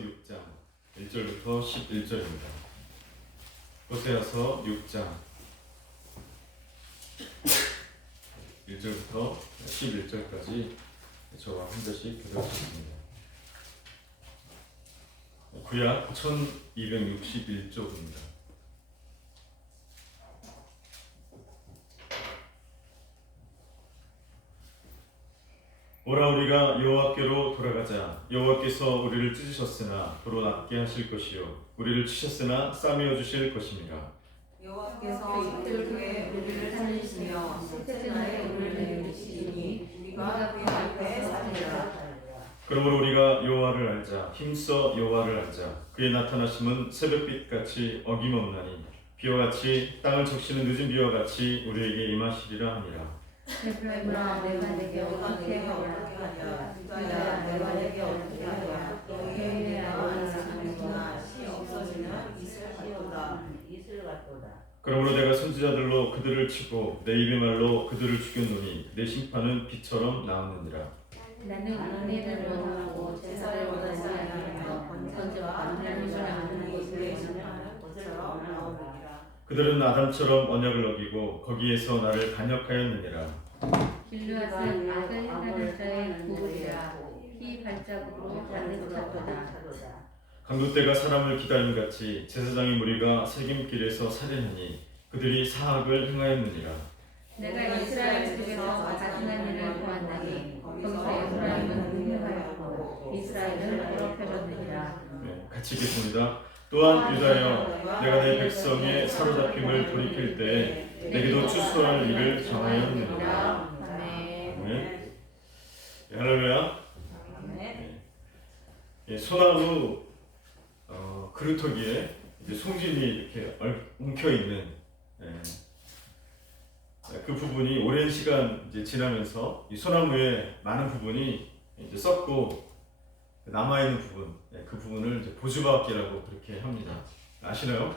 6장 1절부터 11절입니다. 호세아서 6장 1절부터 11절까지 저와 한 절씩 교독하겠습니다. 구약 1261쪽입니다. 오라 우리가 여호와께로 돌아가자. 여호와께서 우리를 찢으셨으나 도로 낫게 하실 것이요 우리를 치셨으나 싸매어 주실 것입니다. 여호와께서 이틀 후에 우리를 살리시며 셋째 날에 우리를 내리시니 우리가 그의 앞에 서리라. 그러므로 우리가 여호와를 알자. 힘써 여호와를 알자. 그의 나타나심은 새벽빛같이 어김없나니 비와 같이 땅을 적시는 늦은 비와 같이 우리에게 임하시리라 하니라. 에프라임아 내가 내게 어떻게 하랴. 유다야 내가 내게 어떻게 하랴. 너희의 나와 사는구나. 시 없어지는 이슬 같도다. 그러므로 내가 선지자들로 그들을 치고 내 입의 말로 그들을 죽였노니 내 심판은 비처럼 나왔느니라. 나는 은혜를 원하고 제사를 원하지 아니하며 번제와 하나님을 아는 것을 심판하는 것처럼 나오느니라. 그들은 아담처럼 언약을 어기고 거기에서 나를 간역하였느니라. 길르앗은 악을 행하는 자의 구울이라. 피 발자국으로 가득 찼도다. 강도떼가 사람을 기다림같이 제사장의 무리가 새김길에서 살인하니 그들이 사악을 행하였느니라. 내가 이스라엘 속에서 가증한 일을 보았나니 거기서 에프라임은 능력하였고 이스라엘은 더럽혀졌느니라. 같이 읽겠습니다. 또한 유다여 내가 내 백성의 사로잡힘을 돌이킬 때에 내게도 추수할 일을 정하였느니라. 아멘. 할렐루야. 소나무 그루터기에 송진이 이렇게 웅켜 있는 그 부분이 오랜 시간 이제 지나면서 이 소나무의 많은 부분이 이제 썩고 남아 있는 부분, 그 부분을 이제 고주박이라고 그렇게 합니다. 아시나요?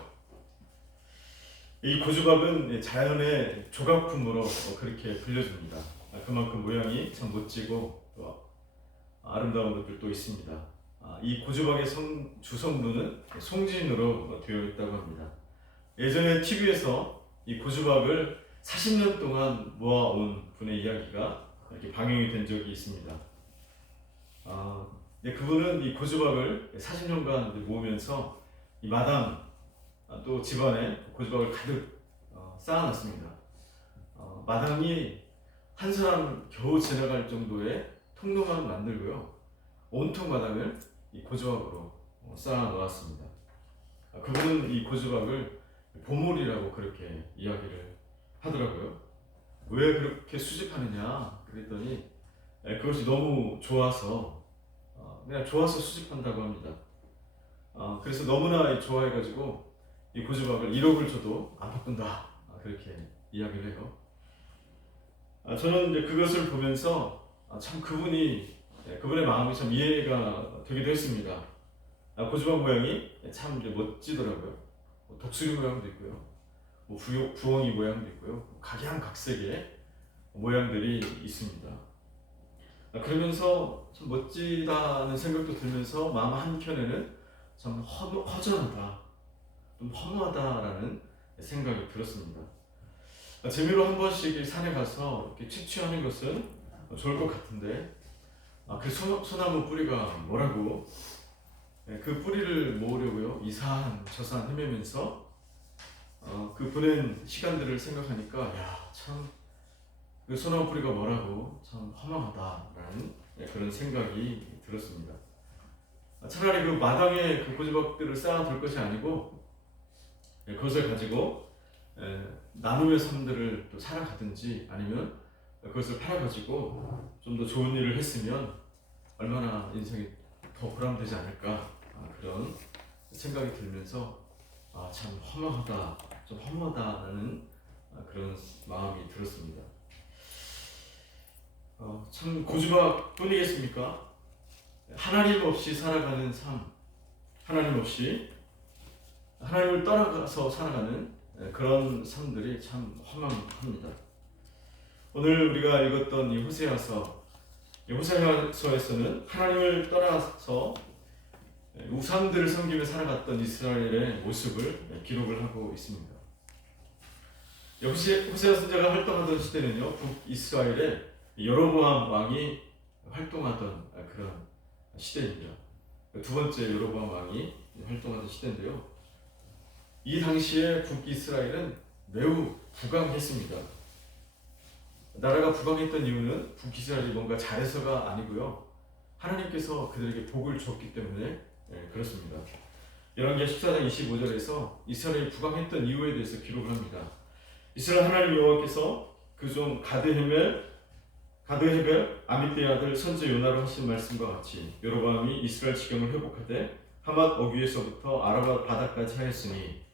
이 고주박은 자연의 조각품으로 그렇게 불려집니다. 그만큼 모양이 참 멋지고 또 아름다운 것들도 있습니다. 이 고주박의 주성분은 송진으로 되어 있다고 합니다. 예전에 TV에서 이 고주박을 40년 동안 모아온 분의 이야기가 이렇게 방영이 된 적이 있습니다. 그분은 이 고주박을 40년간 모으면서 이 마당 또 집안에 고주박을 가득 쌓아놨습니다. 마당이 한 사람 겨우 지나갈 정도의 통로만 만들고요. 온통 마당을 이 고주박으로 쌓아 놓았습니다. 그분은 이 고주박을 보물이라고 그렇게 이야기를 하더라고요. 왜 그렇게 수집하느냐 그랬더니 그것이 너무 좋아서 그냥 좋아서 수집한다고 합니다. 그래서 너무나 좋아해가지고 이 고주박을 1억을 줘도 안 바꾼다 그렇게 이야기를 해요. 저는 이제 그것을 보면서 참 그분의 마음이 참 이해가 되기도 했습니다. 고주박 모양이 참 이제 멋지더라고요. 독수리 모양도 있고요, 부엉이 모양도 있고요, 각양각색의 모양들이 있습니다. 그러면서 참 멋지다는 생각도 들면서 마음 한켠에는 참 허전하다, 좀 허무하다라는 생각이 들었습니다. 재미로 한 번씩 산에 가서 이렇게 채취하는 것은 좋을 것 같은데 그 소나무 뿌리가 뭐라고 그 뿌리를 모으려고요 이 산 저 산 헤매면서 그 보낸 시간들을 생각하니까 참 그 소나무 뿌리가 뭐라고 참 허망하다라는 그런 생각이 들었습니다. 차라리 그 마당에 그 고주박들을 쌓아둘 것이 아니고 그것을 가지고 나눔의 삶들을 또 살아가든지 아니면 그것을 팔아가지고 좀 더 좋은 일을 했으면 얼마나 인생이 더 보람되지 않을까 그런 생각이 들면서 참 허망하다, 좀 허무하다라는 그런 마음이 들었습니다. 참 고주박 뿐이겠습니까? 하나님 없이 살아가는 삶, 하나님 없이 하나님을 떠나가서 살아가는 그런 삶들이 참 허망합니다. 오늘 우리가 읽었던 이 호세아서에서는 하나님을 떠나서 우상들을 섬기며 살아갔던 이스라엘의 모습을 기록을 하고 있습니다. 역시 호세아 선지자가 활동하던 시대는요, 북이스라엘에 여로보암 왕이 활동하던 그런 시대입니다. 두 번째 여로보암 왕이 활동하던 시대인데요. 이 당시에 북이스라엘은 매우 부강했습니다. 나라가 부강했던 이유는 북이스라엘이 뭔가 잘해서가 아니고요. 하나님께서 그들에게 복을 주었기 때문에 그렇습니다. 열왕기하 14장 25절에서 이스라엘이 부강했던 이유에 대해서 기록을 합니다. 이스라엘 하나님 여호와께서 그 종 가드헤벨 아mit대의 아들 선지 요나로 하신 말씀과 같이 여로보암이 이스라엘 지경을 회복하되 하맛 어귀에서부터 아라바 바다까지 하였으니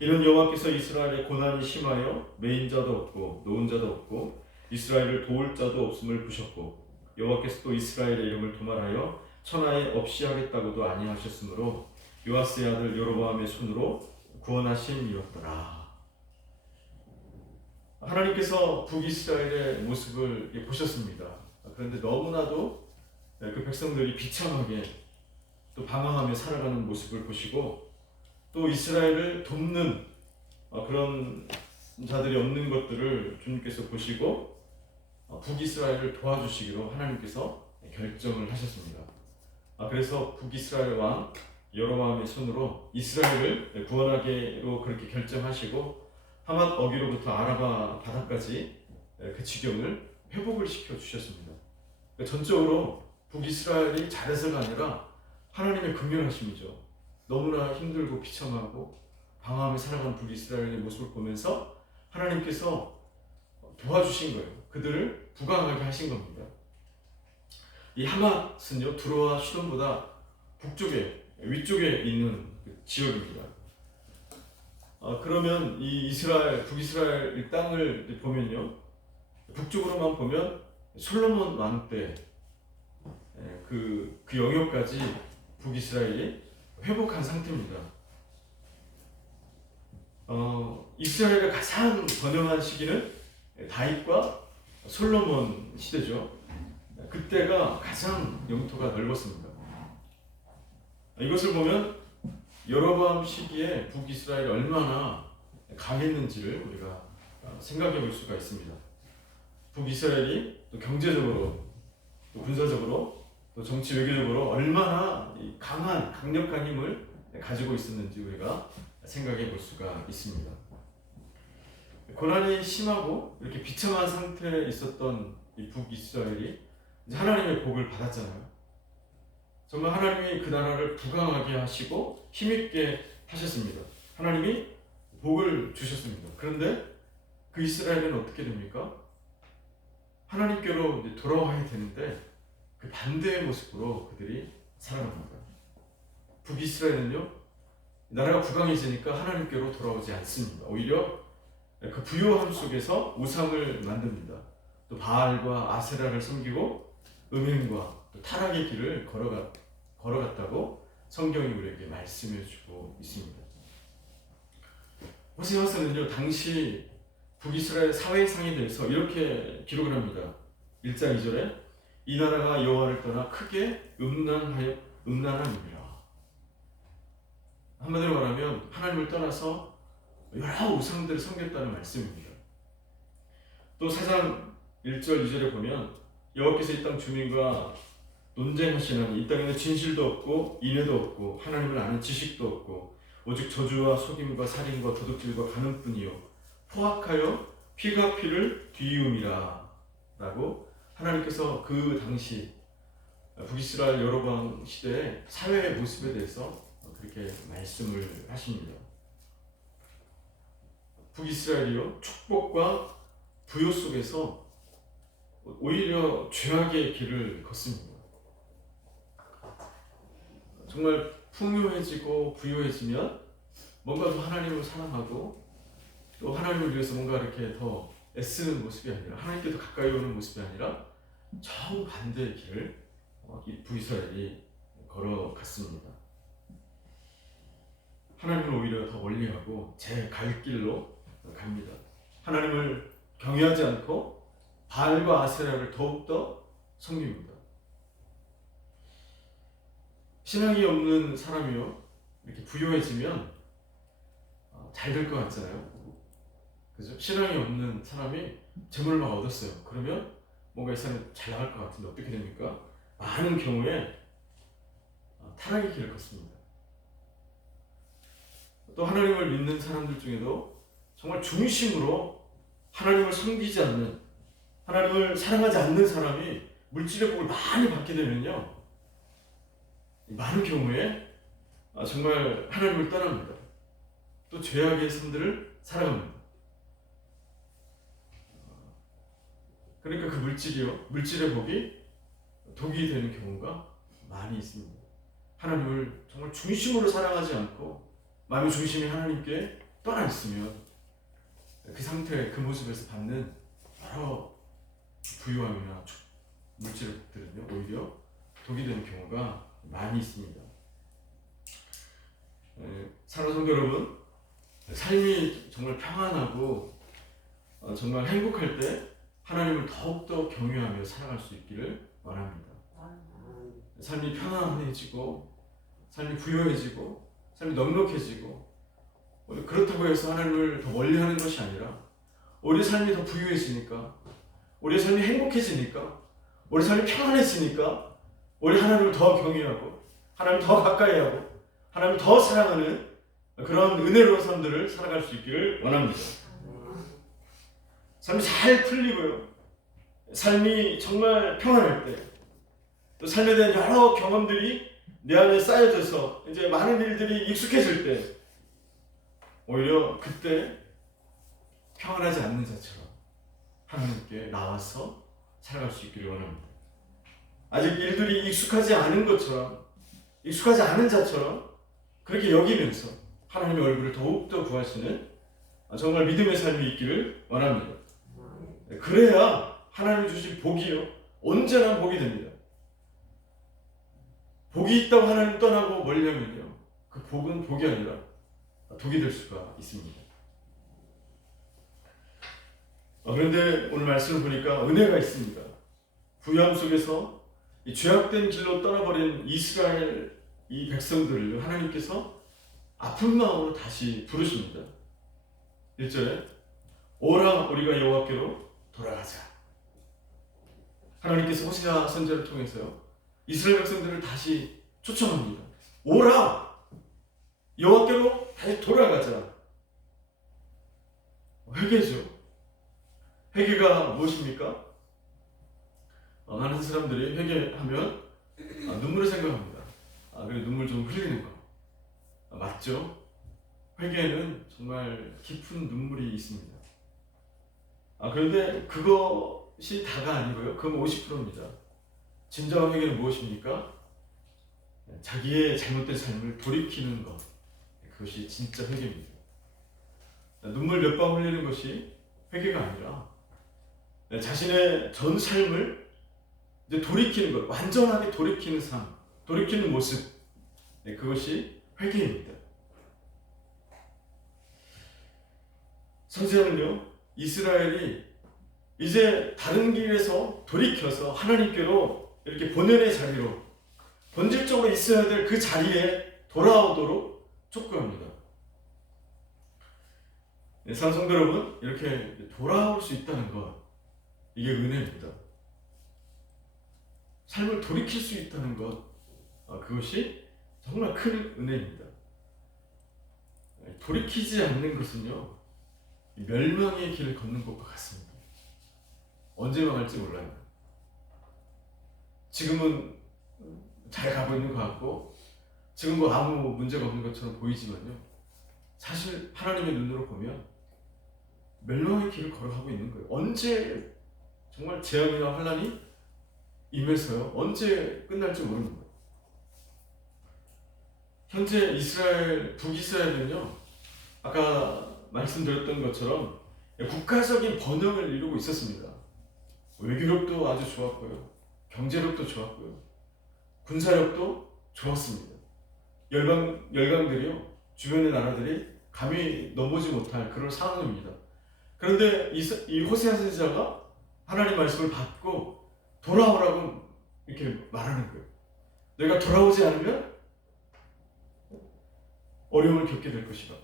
이는 여호와께서 이스라엘의 고난이 심하여 메인 자도 없고 놓은 자도 없고 이스라엘을 도울 자도 없음을 보셨고 여호와께서 또 이스라엘의 이름을 도말하여 천하에 없이 하겠다고도 아니하셨으므로 요아스의 아들 여로보암의 손으로 구원하심이었더라. 하나님께서 북이스라엘의 모습을 보셨습니다. 그런데 너무나도 그 백성들이 비참하게 또 방황하며 살아가는 모습을 보시고 또 이스라엘을 돕는 그런 자들이 없는 것들을 주님께서 보시고 북이스라엘을 도와주시기로 하나님께서 결정을 하셨습니다. 그래서 북이스라엘 왕 여로보암의 손으로 이스라엘을 구원하기로 그렇게 결정하시고 하맛 어귀로부터 아라바 바다까지 그 지경을 회복을 시켜 주셨습니다. 전적으로 북이스라엘이 잘해서가 아니라 하나님의 긍휼하심이죠. 너무나 힘들고 비참하고 방황하며 살아가는 북이스라엘의 모습을 보면서 하나님께서 도와주신 거예요. 그들을 부강하게 하신 겁니다. 이 하맛은요, 두로와 시돈보다 북쪽에 위쪽에 있는 그 지역입니다. 그러면 이 북이스라엘 이 땅을 보면요, 북쪽으로만 보면 솔로몬 왕 때 그 영역까지 북이스라엘이 회복한 상태입니다. 이스라엘의 가장 번영한 시기는 다윗과 솔로몬 시대죠. 그때가 가장 영토가 넓었습니다. 이것을 보면 여로보암 시기에 북이스라엘이 얼마나 강했는지를 우리가 생각해 볼 수가 있습니다. 북이스라엘이 또 경제적으로, 또 군사적으로, 또 정치 외교적으로 얼마나 강력한 힘을 가지고 있었는지 우리가 생각해 볼 수가 있습니다. 고난이 심하고 이렇게 비참한 상태에 있었던 이 북이스라엘이 이제 하나님의 복을 받았잖아요. 정말 하나님이 그 나라를 부강하게 하시고 힘있게 하셨습니다. 하나님이 복을 주셨습니다. 그런데 그 이스라엘은 어떻게 됩니까? 하나님께로 이제 돌아와야 되는데 그 반대의 모습으로 그들이 살아갑니다. 북이스라엘은요, 나라가 부강해지니까 하나님께로 돌아오지 않습니다. 오히려 그 부요함 속에서 우상을 만듭니다. 또 바알과 아세라를 섬기고 음행과 또 타락의 길을 걸어갔다고 성경이 우리에게 말씀해주고 있습니다. 호세아서는요, 당시 북이스라엘 사회상에 대해서 이렇게 기록을 합니다. 1장 2절에 이 나라가 여호와를 떠나 크게 음란함이라. 한마디로 말하면 하나님을 떠나서 여러 우상들을 섬겼다는 말씀입니다. 또 4장 1절 2절에 보면 여호와께서 이 땅 주민과 논쟁하시나니 이 땅에는 진실도 없고 인애도 없고 하나님을 아는 지식도 없고 오직 저주와 속임과 살인과 도둑질과 간음뿐이요 포악하여 피가 피를 뒤이음이라 라고 하나님께서 그 당시 북이스라엘 여로보암 시대의 사회의 모습에 대해서 그렇게 말씀을 하십니다. 북이스라엘이요, 축복과 부요 속에서 오히려 죄악의 길을 걷습니다. 정말 풍요해지고 부유해지면 뭔가 더 하나님을 사랑하고 또 하나님을 위해서 뭔가 이렇게 더 애쓰는 모습이 아니라 하나님께 더 가까이 오는 모습이 아니라 정반대의 길을 북이스라엘이 걸어갔습니다. 하나님을 오히려 더 멀리하고 제 갈 길로 갑니다. 하나님을 경외하지 않고 바알과 아세라를 더욱더 섬깁니다. 신앙이 없는 사람이요 이렇게 부유해지면 잘 될 것 같잖아요. 그죠? 신앙이 없는 사람이 재물을 막 얻었어요. 그러면 뭔가 이 사람이 잘 나갈 것 같은데 어떻게 됩니까? 많은 경우에 타락의 길을 걷습니다. 또 하나님을 믿는 사람들 중에도 정말 중심으로 하나님을 섬기지 않는, 하나님을 사랑하지 않는 사람이 물질의 복을 많이 받게 되면요, 많은 경우에 정말 하나님을 떠납니다. 또 죄악의 삶들을 살아갑니다. 그러니까 그 물질의 복이 독이 되는 경우가 많이 있습니다. 하나님을 정말 중심으로 사랑하지 않고 마음의 중심이 하나님께 떠나 있으면 그 상태, 그 모습에서 받는 여러 부유함이나 물질의 복들은요 오히려 독이 되는 경우가 많이 있습니다. 사랑하는 성도 여러분, 삶이 정말 평안하고 정말 행복할 때 하나님을 더욱더 경외하며 살아갈 수 있기를 원합니다. 삶이 편안해지고 삶이 부유해지고 삶이 넉넉해지고 그렇다고 해서 하나님을 더 멀리하는 것이 아니라 우리 삶이 더 부유해지니까, 우리 삶이 행복해지니까, 우리 삶이 편안해지니까 우리 하나님을 더 경외하고 하나님을 더 가까이 하고 하나님을 더 사랑하는 그런 은혜로운 삶들을 살아갈 수 있기를 원합니다. 삶이 잘 풀리고요, 삶이 정말 평안할 때, 또 삶에 대한 여러 경험들이 내 안에 쌓여져서 이제 많은 일들이 익숙해질 때 오히려 그때 평안하지 않는 자처럼 하나님께 나와서 살아갈 수 있기를 원합니다. 아직 일들이 익숙하지 않은 것처럼, 익숙하지 않은 자처럼 그렇게 여기면서 하나님의 얼굴을 더욱더 구하시는 정말 믿음의 삶이 있기를 원합니다. 그래야 하나님 주신 복이요 언제나 복이 됩니다. 복이 있다고 하나님 떠나고 멀려면요 그 복은 복이 아니라 독이 될 수가 있습니다. 그런데 오늘 말씀을 보니까 은혜가 있습니다. 부유함 속에서 이 죄악된 길로 떠나버린 이스라엘 이 백성들을 하나님께서 아픈 마음으로 다시 부르십니다. 1절에 오라 우리가 여호와께로 돌아가자. 하나님께서 호세아 선지자를 통해서요 이스라엘 백성들을 다시 초청합니다. 오라 여호와께로 다시 돌아가자. 회개죠. 회개가 무엇입니까? 많은 사람들이 회개하면 눈물을 생각합니다. 그리고 눈물 좀 흘리는 거. 맞죠? 회개에는 정말 깊은 눈물이 있습니다. 그런데 그것이 다가 아니고요. 그건 50%입니다. 진정한 회개는 무엇입니까? 자기의 잘못된 삶을 돌이키는 것. 그것이 진짜 회개입니다. 눈물 몇 방 흘리는 것이 회개가 아니라 자신의 전 삶을 이제 돌이키는 것, 완전하게 돌이키는 삶, 돌이키는 모습, 그것이 회개입니다. 선지자는요, 이스라엘이 이제 다른 길에서 돌이켜서 하나님께로 이렇게 본연의 자리로, 본질적으로 있어야 될 그 자리에 돌아오도록 촉구합니다. 사랑하는 성도 여러분, 이렇게 돌아올 수 있다는 것, 이게 은혜입니다. 삶을 돌이킬 수 있다는 것, 그것이 정말 큰 은혜입니다. 돌이키지 않는 것은요, 멸망의 길을 걷는 것과 같습니다. 언제 망할지 몰라요. 지금은 잘 가고 있는 것 같고, 지금 뭐 아무 문제가 없는 것처럼 보이지만요, 사실 하나님의 눈으로 보면 멸망의 길을 걸어가고 있는 거예요. 언제 정말 재앙이나 환란이 임해서요, 언제 끝날지 모릅니다. 현재 이스라엘, 북이스라엘은요, 아까 말씀드렸던 것처럼 국가적인 번영을 이루고 있었습니다. 외교력도 아주 좋았고요, 경제력도 좋았고요, 군사력도 좋았습니다. 열강들이요, 주변의 나라들이 감히 넘보지 못할 그런 상황입니다. 그런데 이 호세아 선지자가 하나님 말씀을 받고 돌아오라고 이렇게 말하는 거예요. 내가 돌아오지 않으면 어려움을 겪게 될 것이라고.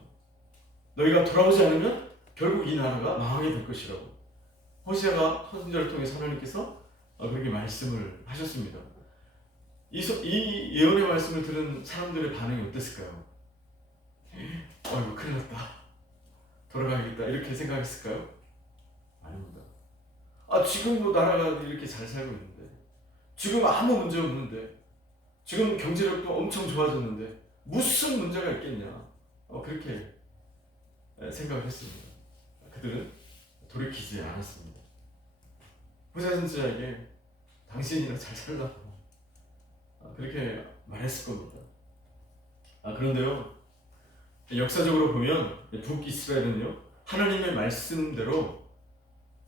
너희가 돌아오지 않으면 결국 이 나라가 망하게 될 것이라고. 호세아가 선지자를 통해서 하나님께서 그렇게 말씀을 하셨습니다. 이 예언의 말씀을 들은 사람들의 반응이 어땠을까요? 아이고 큰일 났다, 돌아가야겠다, 이렇게 생각했을까요? 아닙니다. 지금 뭐 나라가 이렇게 잘 살고 있는데, 지금 아무 문제 없는데, 지금 경제력도 엄청 좋아졌는데 무슨 문제가 있겠냐, 그렇게 생각을 했습니다. 그들은 돌이키지 않았습니다. 호세아 선지자에게 당신이나 잘 살라고 그렇게 말했을 겁니다. 그런데요, 역사적으로 보면 북이스라엘은요, 하나님의 말씀대로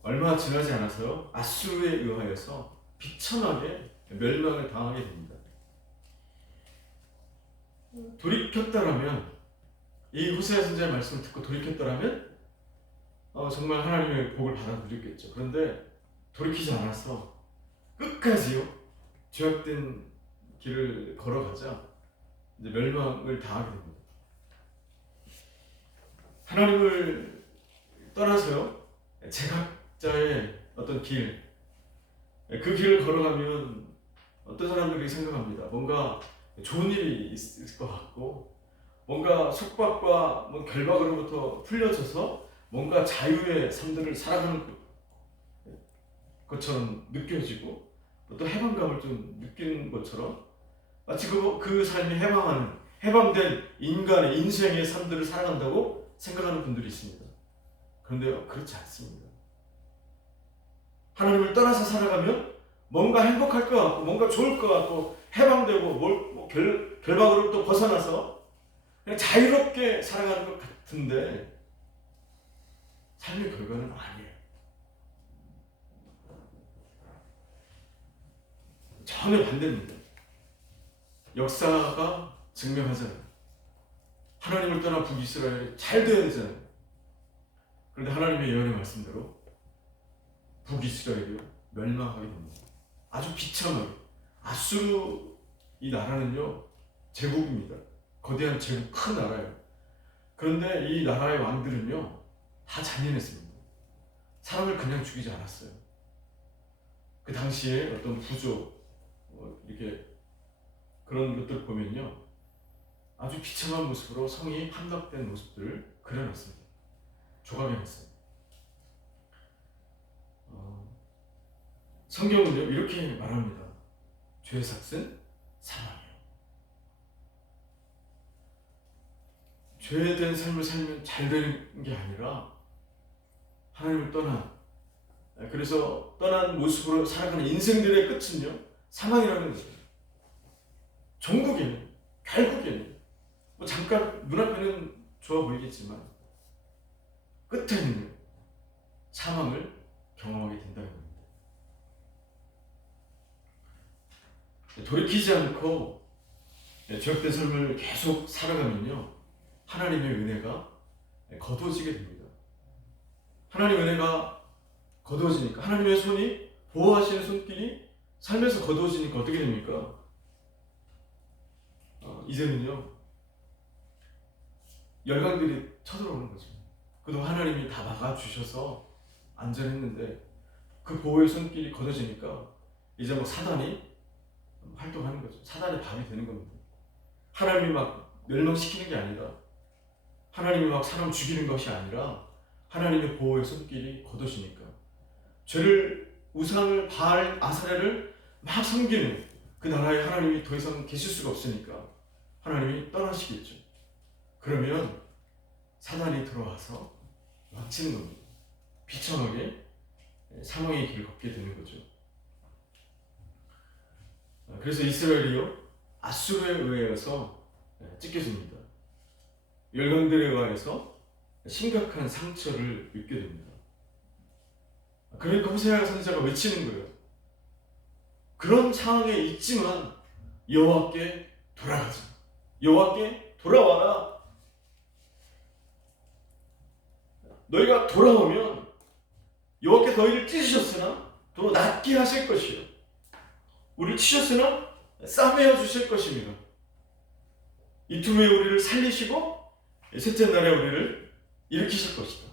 얼마 지나지 않아서요, 아수르에 의하여서 비참하게 멸망을 당하게 됩니다. 돌이켰다라면, 이 호세아 선지자의 말씀을 듣고 돌이켰다라면 정말 하나님의 복을 받아들였겠죠. 그런데 돌이키지 않아서 끝까지요, 죄악된 길을 걸어가자 이제 멸망을 당하게 됩니다. 하나님을 떠나서요, 제각자의 어떤 길, 그 길을 걸어가면 어떤 사람들이 생각합니다. 뭔가 좋은 일이 있을 것 같고, 뭔가 속박과 결박으로부터 풀려져서 뭔가 자유의 삶들을 살아가는 것처럼 느껴지고, 또 해방감을 좀 느끼는 것처럼 마치 그 삶이 해방된 인간의 인생의 삶들을 살아간다고 생각하는 분들이 있습니다. 그런데요, 그렇지 않습니다. 하나님을 떠나서 살아가면 뭔가 행복할 것 같고, 뭔가 좋을 것 같고, 해방되고 결박으로부터 벗어나서 그냥 자유롭게 살아가는 것 같은데 삶의 결과는 아니에요. 전혀 반대입니다. 역사가 증명하잖아요. 하나님을 떠나 북이스라엘이 잘 되어야 되잖아요. 그런데 하나님의 예언의 말씀대로 북이스라엘이 멸망하게 됩니다. 아주 비참하게. 아수르 이 나라는요, 제국입니다. 거대한 제국, 큰 나라예요. 그런데 이 나라의 왕들은요, 다 잔인했습니다. 사람을 그냥 죽이지 않았어요. 그 당시에 어떤 부족, 이렇게 그런 것들 보면요, 아주 비참한 모습으로 성이 함락된 모습들을 그려놨습니다. 조각해놨어요. 성경은요, 이렇게 말합니다. 죄의 삭은 사망이에요. 죄된 삶을 살면 잘 되는 게 아니라 하나님을 그래서 떠난 모습으로 살아가는 인생들의 끝은요, 사망이라는 거죠. 종국에는, 결국에는 잠깐 눈앞에는 좋아 보이겠지만 끝에는 사망을 경험하게 된다는 겁니다. 돌이키지 않고 죄악된 삶을 계속 살아가면요, 하나님의 은혜가 거두어지게 됩니다. 하나님의 은혜가 거두어지니까, 하나님의 손이 보호하시는 손길이 삶에서 거두어지니까 어떻게 됩니까? 이제는요, 열강들이 쳐들어오는 거죠. 그동안 하나님이 다 막아주셔서 안전했는데 그 보호의 손길이 거둬지니까 이제 사단이 활동하는 거죠. 사단의 밥이 되는 겁니다. 하나님이 막 멸망시키는 게 아니라, 하나님이 막 사람 죽이는 것이 아니라 하나님의 보호의 손길이 거둬지니까 우상을, 바알, 아사레를 막 섬기는 그 나라에 하나님이 더 이상 계실 수가 없으니까 하나님이 떠나시겠죠. 그러면 사단이 들어와서 망치는 겁니다. 비참하게 사망의 길을 걷게 되는 거죠. 그래서 이스라엘이요, 아수르에 의해서 찢겨집니다. 열강들에 의해서 심각한 상처를 입게 됩니다. 그러니까 호세아 선지자가 외치는 거예요. 그런 상황에 있지만 여호와께 돌아가자. 여호와께 돌아와라. 너희가 돌아오면 여호와께서 너희를 찢으셨으나 또 낫게 하실 것이요, 우리를 치셨으나 싸매어 주실 것입니다. 이틀 후에 우리를 살리시고 셋째 날에 우리를 일으키실 것이다.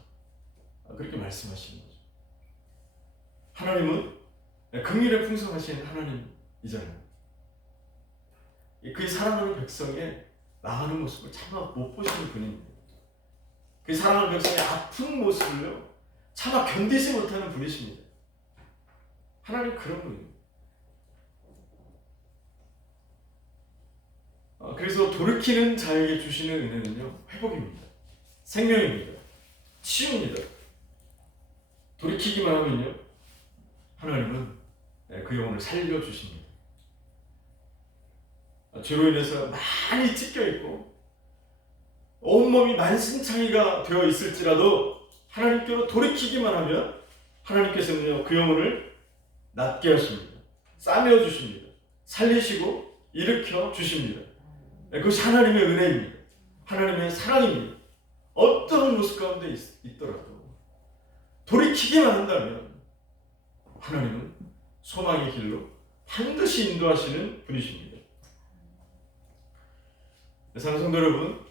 그렇게 말씀하시는 거죠. 하나님은 긍휼에 풍성하신 하나님이잖아요. 그의 사랑하는 백성의 나가는 모습을 차마 못 보시는 분입니다. 그의 사랑하는 백성의 아픈 모습을요 차마 견디지 못하는 분이십니다. 하나님 그런 분이에요. 그래서 돌이키는 자에게 주시는 은혜는요 회복입니다. 생명입니다. 치유입니다. 돌이키기만 하면요 하나님은 그 영혼을 살려주십니다. 죄로 인해서 많이 찢겨있고 온몸이 만신창이가 되어 있을지라도 하나님께로 돌이키기만 하면 하나님께서는요 그 영혼을 낫게 하십니다. 싸매어 주십니다. 살리시고 일으켜 주십니다. 그것이 하나님의 은혜입니다. 하나님의 사랑입니다. 어떤 모습 가운데 있더라도 돌이키기만 한다면 하나님은 소망의 길로 반드시 인도하시는 분이십니다. 사랑하는 성도 여러분,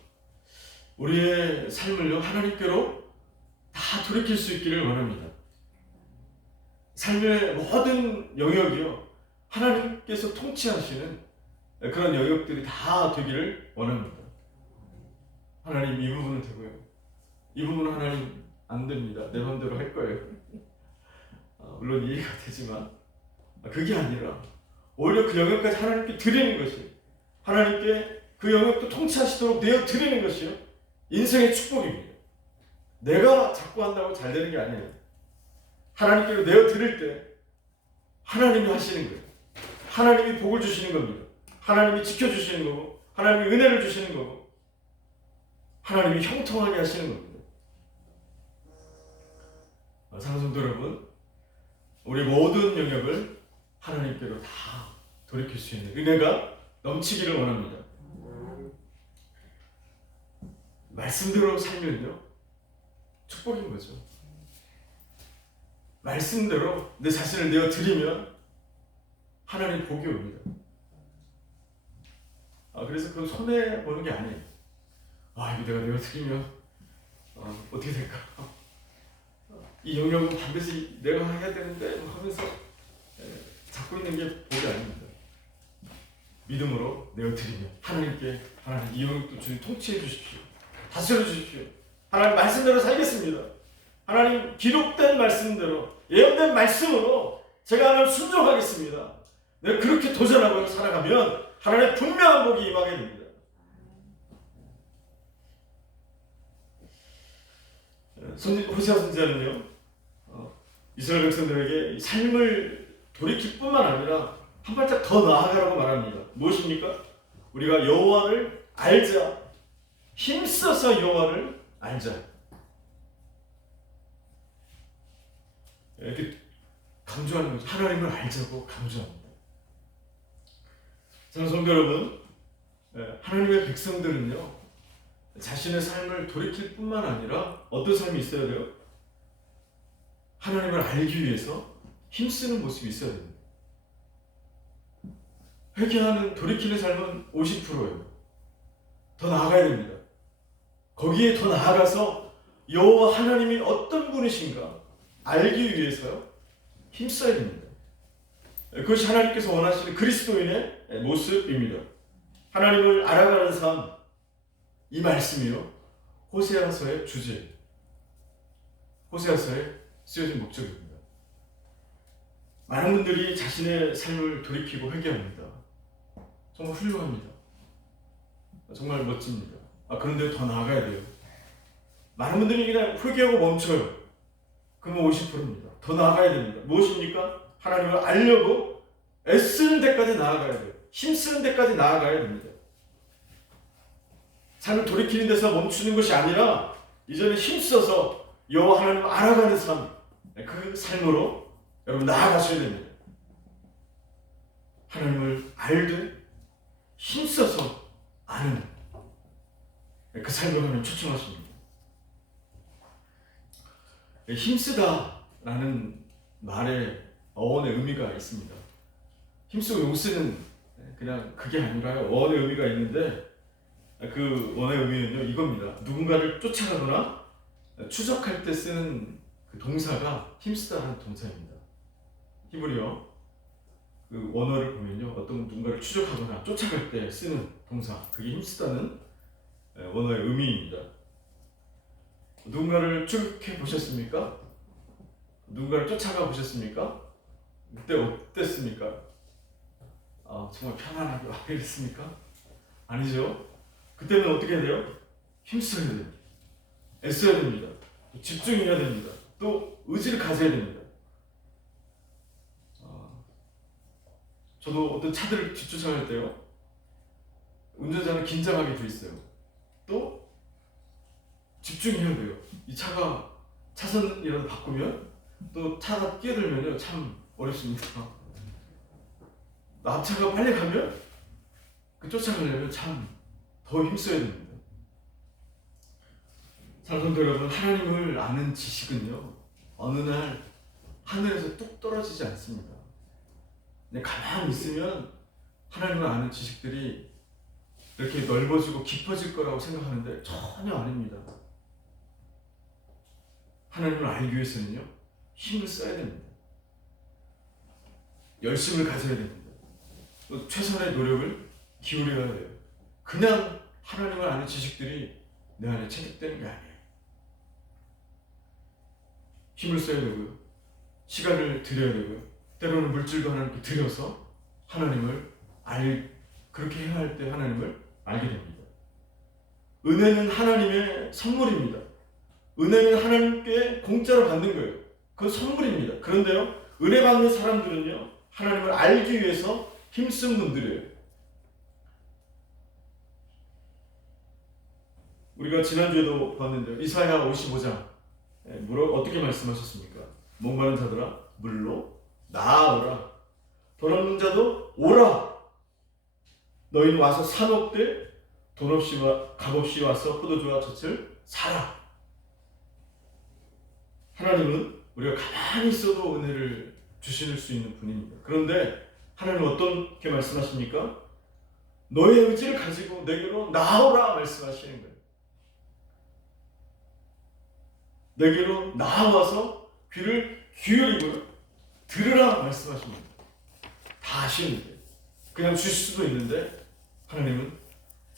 우리의 삶을요 하나님께로 다 돌이킬 수 있기를 원합니다. 삶의 모든 영역이요 하나님께서 통치하시는 그런 영역들이 다 되기를 원합니다. 하나님 이 부분은 되고요, 이 부분은 하나님 안 됩니다. 내 마음대로 할 거예요. 물론 이해가 되지만 그게 아니라 오히려 그 영역까지 하나님께 드리는 것이, 하나님께 그 영역도 통치하시도록 내어 드리는 것이요 인생의 축복입니다. 내가 자꾸 한다고 잘 되는 게 아니에요. 하나님께로 내어 드릴 때 하나님이 하시는 거예요. 하나님이 복을 주시는 겁니다. 하나님이 지켜주시는 거고, 하나님이 은혜를 주시는 거고, 하나님이 형통하게 하시는 겁니다. 사랑하는 성도 여러분, 우리 모든 영역을 하나님께로 다 돌이킬 수 있는 은혜가 넘치기를 원합니다. 말씀대로 살면요 축복인 거죠. 말씀대로 내 자신을 내어 드리면 하나님 복이 옵니다. 그래서 그건 손해 보는 게 아니에요. 이거 내가 내어 드리면 어떻게 될까? 이 영역은 반드시 내가 해야 되는데 하면서 잡고 있는 게 복이 아닙니다. 믿음으로 내어 드리면 하나님께, 하나님 이 영역도 주님 통치해 주십시오. 다스려 주십시오. 하나님 말씀대로 살겠습니다. 하나님 기록된 말씀대로, 예언된 말씀으로 제가 하나님 순종하겠습니다. 내가 그렇게 도전하고 살아가면 하나님의 분명한 복이 임하게 됩니다. 호세아 선지자는요 이스라엘 백성들에게 삶을 돌이킬 뿐만 아니라 한 발짝 더 나아가라고 말합니다. 무엇입니까? 우리가 여호와를 알자, 힘써서 여호와를 알자. 이렇게 강조하는 거죠. 하나님을 알자고 강조합니다. 사랑하는 성도 여러분, 하나님의 백성들은요 자신의 삶을 돌이킬 뿐만 아니라 어떤 삶이 있어야 돼요? 하나님을 알기 위해서 힘쓰는 모습이 있어야 됩니다. 회개하는, 돌이키는 삶은 50%예요. 더 나아가야 됩니다. 거기에 더 나아가서 여호와 하나님이 어떤 분이신가 알기 위해서요 힘써야 됩니다. 그것이 하나님께서 원하시는 그리스도인의 모습입니다. 하나님을 알아가는 삶, 이 말씀이요 호세아서의 주제예요. 호세아서에 쓰여진 목적입니다. 많은 분들이 자신의 삶을 돌이키고 회개합니다. 정말 훌륭합니다. 정말 멋집니다. 그런데 더 나아가야 돼요. 많은 분들이 그냥 회개하고 멈춰요. 그러면 50%입니다. 더 나아가야 됩니다. 무엇입니까? 하나님을 알려고 애쓰는 데까지 나아가야 돼요. 힘쓰는 데까지 나아가야 됩니다. 삶을 돌이키는 데서 멈추는 것이 아니라 이제는 힘써서 여호와 하나님을 알아가는 삶, 그 삶으로 여러분 나아가셔야 됩니다. 하나님을 알되 힘써서 아는 그 삶을 하나님 초청하십니다. 힘쓰다라는 말에 어원의 의미가 있습니다. 힘쓰고 용쓰는 그냥 그게 아니라요. 어원의 의미가 있는데 그 원어의 의미는요 이겁니다. 누군가를 쫓아가거나 추적할 때 쓰는 그 동사가 힘쓰다라는 동사입니다. 히브리어 그 원어를 보면요 어떤 누군가를 추적하거나 쫓아갈 때 쓰는 동사 그게 힘쓰다는 원어의 의미입니다. 누군가를 추격해 보셨습니까? 누군가를 쫓아가 보셨습니까? 그때 어땠습니까? 정말 편안하게 이랬습니까? 아니죠. 그때는 어떻게 해야 돼요? 힘써야 됩니다. 애써야 됩니다. 집중해야 됩니다. 또 의지를 가져야 됩니다. 저도 어떤 차들을 뒷주차할 때요 운전자는 긴장하게 돼 있어요. 또 집중해야 돼요. 이 차가 차선이라도 바꾸면 또 차가 끼어들면요 참 어렵습니다. 앞차가 빨리 가면 그 쫓아가려면 참 더 힘써야 됩니다. 사랑하는 여러분, 하나님을 아는 지식은요 어느 날 하늘에서 뚝 떨어지지 않습니다. 근데 가만히 있으면 하나님을 아는 지식들이 이렇게 넓어지고 깊어질 거라고 생각하는데 전혀 아닙니다. 하나님을 알기 위해서는요 힘을 써야 됩니다. 열심을 가져야 됩니다. 또 최선의 노력을 기울여야 돼요. 그냥 하나님을 아는 지식들이 내 안에 체득되는 게 아니에요. 힘을 써야 되고요. 시간을 들여야 되고요. 때로는 물질도 하나님께 들여서 하나님을 그렇게 해야 할 때 하나님을 알게 됩니다. 은혜는 하나님의 선물입니다. 은혜는 하나님께 공짜로 받는 거예요. 그건 선물입니다. 그런데요, 은혜 받는 사람들은요, 하나님을 알기 위해서 힘쓴 분들이에요. 우리가 지난주에도 봤는데요. 이사야 55장 어떻게 말씀하셨습니까? 목마른 자들아 물로 나아오라. 돈 없는 자도 오라. 너희는 와서 사 먹되 돈 없이 값없이 와서 포도주와 젖을 사라. 하나님은 우리가 가만히 있어도 은혜를 주실 수 있는 분입니다. 그런데 하나님은 어떻게 말씀하십니까? 너의 의지를 가지고 내게로 나오라 말씀하시는 거예요. 내게로 나와서 귀를 기울이고 들으라 말씀하십니다. 다 아시는데 그냥 주실 수도 있는데 하나님은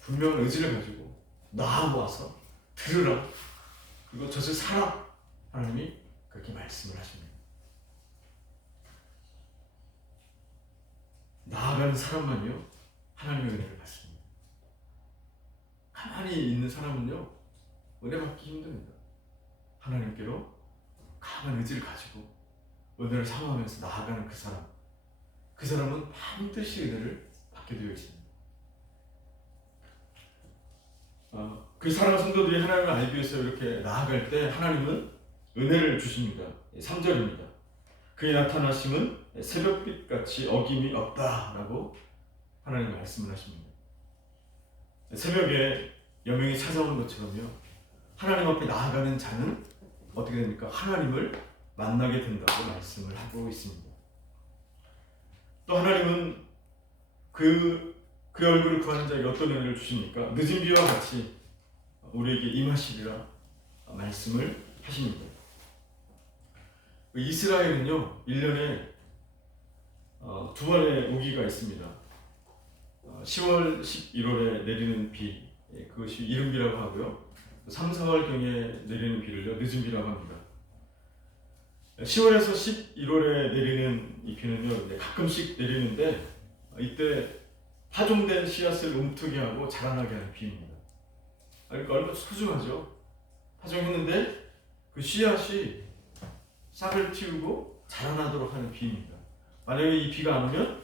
분명한 의지를 가지고 나와서 들으라 그리고 젖을 사라 하나님이 그렇게 말씀을 하십니다. 나아가는 사람만요 하나님의 은혜를 받습니다. 가만히 있는 사람은요 은혜 받기 힘듭니다. 하나님께로 강한 의지를 가지고 은혜를 사모하면서 나아가는 그 사람은 반드시 은혜를 받게 되어 있습니다. 그 사랑하는 성도들이 하나님을 알기 위해서 이렇게 나아갈 때 하나님은 은혜를 주십니다. 3절입니다. 그의 나타나심은 새벽빛같이 어김이 없다라고 하나님 말씀을 하십니다. 새벽에 여명이 찾아오는 것처럼요 하나님 앞에 나아가는 자는 어떻게 됩니까? 하나님을 만나게 된다고 말씀을 하고 있습니다. 또 하나님은 그 얼굴을 구하는 자에게 어떤 은혜를 주십니까? 늦은 비와 같이 우리에게 임하시리라 말씀을 하십니다. 이스라엘은요 1년에 두 번의 우기가 있습니다. 10월 11월에 내리는 비 그것이 이른비라고 하고요 3, 4월경에 내리는 비를요 늦은 비라고 합니다. 10월에서 11월에 내리는 이 비는요 가끔씩 내리는데 이때 파종된 씨앗을 움트게 하고 자라나게 하는 비입니다. 그러니까 얼마나 소중하죠. 파종했는데 그 씨앗이 싹을 틔우고 자라나도록 하는 비입니다. 만약에 이 비가 안 오면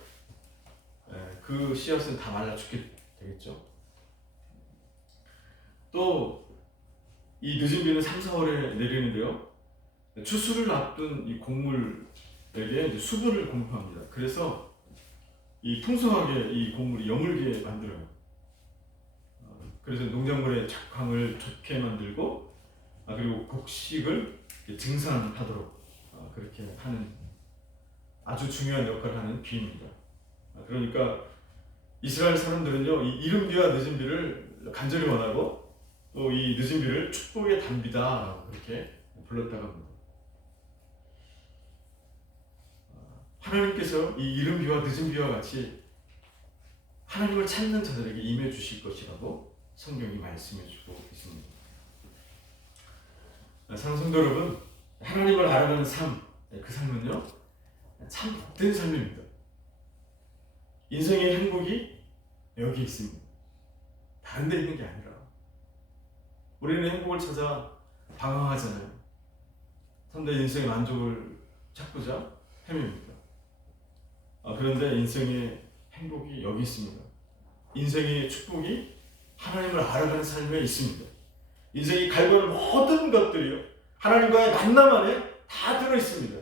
그 씨앗은 다 말라 죽게 되겠죠. 또 이 늦은 비는 3, 4월에 내리는데요 추수를 앞둔 이 곡물에게 이제 수분을 공급합니다. 그래서 이 풍성하게 이 곡물이 여물게 만들어요. 그래서 농작물의 작황을 좋게 만들고 그리고 곡식을 증산하도록 그렇게 하는 아주 중요한 역할을 하는 비입니다. 그러니까 이스라엘 사람들은요 이 이른 비와 늦은 비를 간절히 원하고 또 이 늦은 비를 축복의 단비다 그렇게 불렀다고 합니다. 하나님께서 이 이른 비와 늦은 비와 같이 하나님을 찾는 자들에게 임해 주실 것이라고 성경이 말씀해 주고 있습니다. 사랑하는 성도 여러분, 하나님을 알아가는 삶, 그 삶은요 참 복된 삶입니다. 인생의 행복이 여기 있습니다. 다른 데 있는 게 아니라 우리는 행복을 찾아 방황하잖아요. 상대 인생의 만족을 찾고자 헤맵니다. 그런데 인생의 행복이 여기 있습니다. 인생의 축복이 하나님을 알아가는 삶에 있습니다. 인생이 갈구하는 모든 것들이요 하나님과의 만남 안에 다 들어있습니다.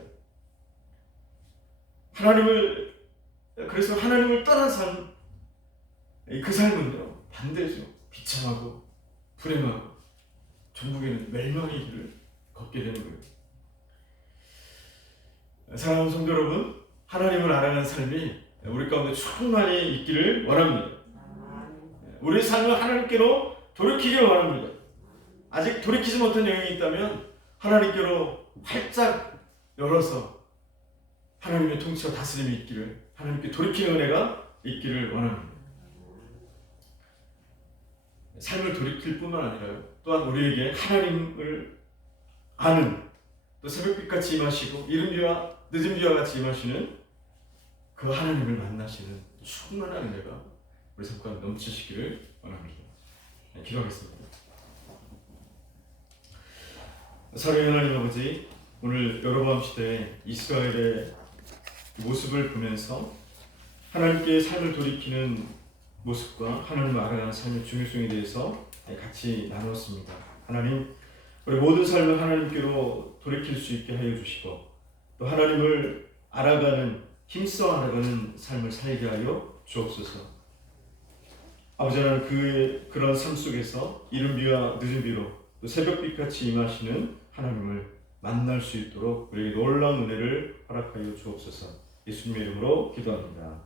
그래서 하나님을 떠난 삶, 그 삶은요 반대죠. 비참하고 불행하고 전국에는 멸망의 길을 걷게 되는 거예요. 사랑하는 성도 여러분, 하나님을 알아가는 삶이 우리 가운데 충만히 있기를 원합니다. 우리 삶을 하나님께로 돌이키길 원합니다. 아직 돌이키지 못한 영역이 있다면 하나님께로 활짝 열어서 하나님의 통치와 다스림이 있기를, 하나님께 돌이키는 은혜가 있기를 원합니다. 삶을 돌이킬 뿐만 아니라요 또한 우리에게 하나님을 아는, 또 새벽빛같이 임하시고 이른 비와 늦은 비와 같이 임하시는 그 하나님을 만나시는 충만한 은혜가 우리 삶 가운데 넘치시기를 원합니다. 기도하겠습니다. 사랑의 하나님 아버지, 오늘 여로보암 시대에 이스라엘의 모습을 보면서 하나님께 삶을 돌이키는 모습과 하나님을 알아가는 삶의 중요성에 대해서 같이 나누었습니다. 하나님, 우리 모든 삶을 하나님께로 돌이킬 수 있게 하여 주시고 또 하나님을 알아가는, 힘써 알아가는 삶을 살게 하여 주옵소서. 아버지 하나님, 그런 삶 속에서 이른 비와 늦은 비로 또 새벽빛같이 임하시는 하나님을 만날 수 있도록 우리에게 놀라운 은혜를 허락하여 주옵소서. 예수님의 이름으로 기도합니다.